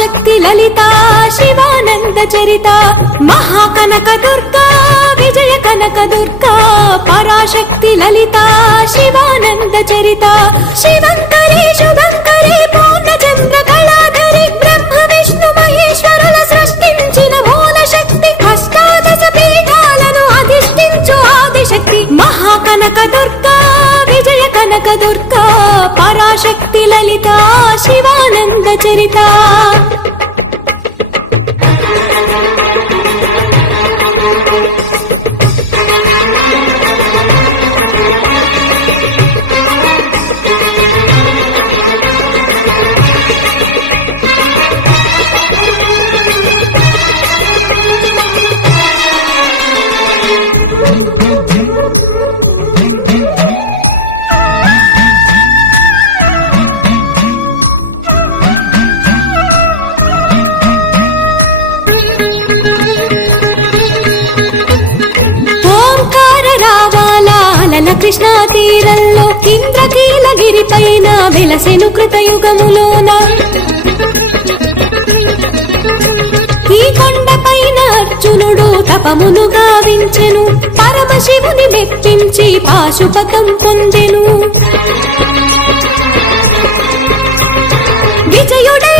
పరాశక్తి లలిత శివానంద చరిత మహాకనక దుర్గా విజయ కనక దుర్గా పరాశక్తి లలిత శివానంద చరిత శివంకరి శుభంకరి పూర్ణచంద్ర కళాధరి బ్రహ్మ విష్ణు మహేశ్వరుల సృష్టించిన మూల శక్తి అష్టాదశ పీఠాలను అధిష్ఠించు ఆదిశక్తి మహాకనక దుర్గా విజయ కనక దుర్గా పరాశక్తి లలిత శివానంద చరిత కృష్ణా తీరంలో ఇంద్రకీలగిరి పైన వెలసెను కృతయుగములోన ఈ కొండపైన అర్జునుడు తపమును గావించెను పరమశివుని మెప్పించి పాశుపతం పొందెను విజయుడే